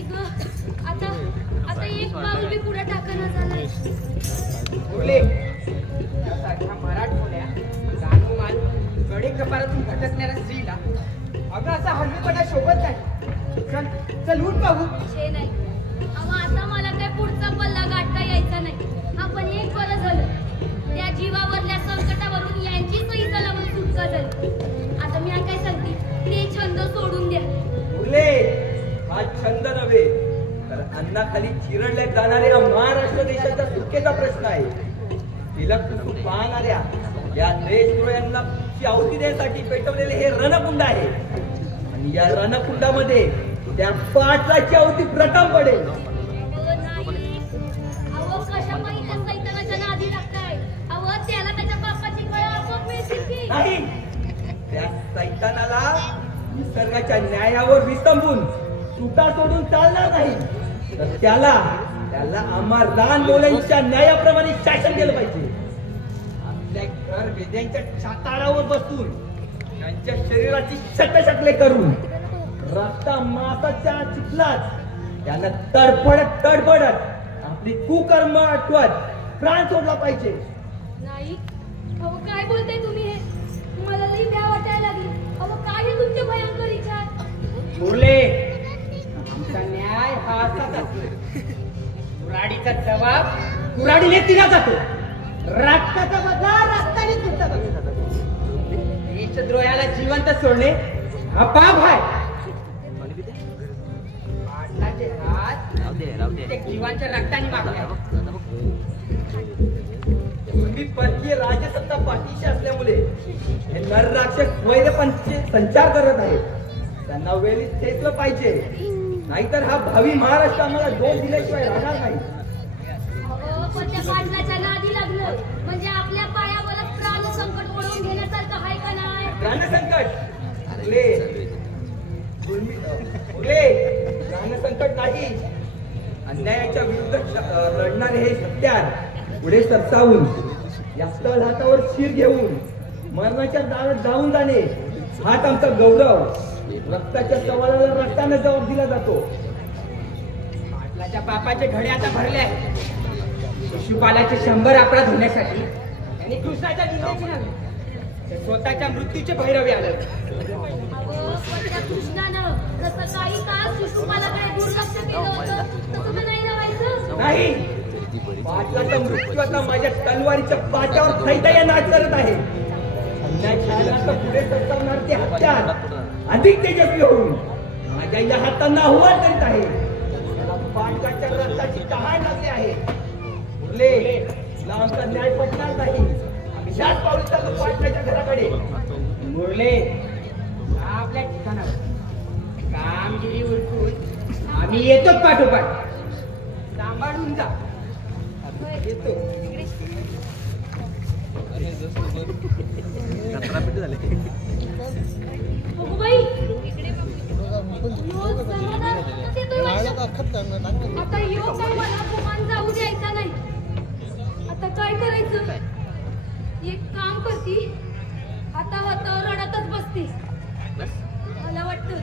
आई ग, आता एक पाऊल बी पुढे टाकणं झालंय. यासारख्या मराठमोळ्या जाणू मानू गडे कपारातून भटकणाऱ्या स्त्रीला अगं असा हलवीपणा शोभत नाही. चल चल उठ पाहू. छे नाही अहो, आता मला काय पुढचा पल्ला गाठता यायचा नाही. आपण एक बरं झालं, त्या जीवावरल्या संकटावरून यांची सही सलामत सुटका झाली. आता मी काय सांगते, ते छंद सोडून द्या. मुले, हा छंद नव्हे तर अन्नाखाली चिरडल्या जाणाऱ्या महाराष्ट्र देशाच्या सुटकेचा प्रश्न आहे. तिलक कुसुम पाहणाऱ्या या देशद्रोह्यांना आहुती देण्यासाठी पेटवलेले हे रणकुंड आहे आणि या रणकुंडामध्ये त्या पाटलाची आहुती प्रथम पडेल. नाही, त्या सैतानाला निसर्गाच्या न्यायावर विसंबून सुटा सोडून चालणार नाही, तर त्याला आम्हा रान मोल्यांच्या न्यायाप्रमाणे शासन केलं पाहिजे. आपल्या घर वेद्यांच्या छाताडावर बसून त्यांच्या शरीराची शटशटले करून रस्ता मासाच्या चिखलात त्यांना तडफडत आपली कुकर्म आठवत प्राण सोडला पाहिजे. नाही अहो, काय बोलताय तुम्ही हे? मला लई भ्या वाटायला लागली. अहो, काय हे तुमचे भयंकर विचार? मुरले, आमचा न्याय हा असाच असतो. कुऱ्हाडीचा जबाब कुऱ्हाडीने दिला जातो. रक्ताचा बदला रक्ताने दिला जातो. देशद्रोहाला जिवंत सोडणे हा पाप आहे. पाटलाचे हात ते जीवांच्या रक्ताने मागले. पूर्वी परकीय राजसत्ता पाठीशी असल्यामुळे हे नरराक्षस वैरपंथी संचार करत आहेत. त्यांना वेळीच ठेचलं पाहिजे, नाहीतर हा भावी महाराष्ट्र आम्हाला दोष दिल्याशिवाय राहणार नाही. पण त्या पाटलाच्या नादी लागलं म्हणजे आपल्या पायावर प्राण संकट ओढवून घेण्यासारखं आहे का नाही? प्राणसंकट प्राणसंकट नाही. अन्यायाच्या विरुद्ध लढणारे हे सत्यार पुढे सरसावून या स्थळ हातावर शिर घेऊन मरणाच्या दारात जाऊन जाणे हाच आमचा गौरव. रक्ताच्या सवालाला रक्ताने जबाब दिला जातो. पाटलाच्या पापाचे घडे आता भरले आहेत. शिशुपालाचे 100 अपराध होण्यासाठी त्यांनी कृष्णाच्या लीलेची नव्हे, स्वतःच्या मृत्यूचे भैरवे आले. कृष्णानं जसं काही काळ शिशुपालाकडे दुर्लक्ष केलं होतं तसं तर नाही राहायचं. नाही, पाटलाचा मृत्यू आता माझ्या तलवारीच्या पाटावर थैथया नाच करत आहे. अन्याय पुढे सरसावणार ते हत्यार अधिक तेजस्वी होऊन माझ्या या हातांना आव्हान करीत आहे. पाटलाच्या रक्ताची तहान लागली आहे. तुला आमचा न्याय पटणार नाही. आम्ही ह्याच पाऊल चाललो पाटलाच्या घराकडे. मुरले, आपल्या ठिकाणावर कामगिरी उरकून आम्ही येतो पाठोपाठ. सांभाळून जा. येतो. आता योग काय मला गुमान जाऊ द्यायचा नाही. आता काय करायचं? एक काम करती, आता हातावर रडतच बसते. मला वाटतं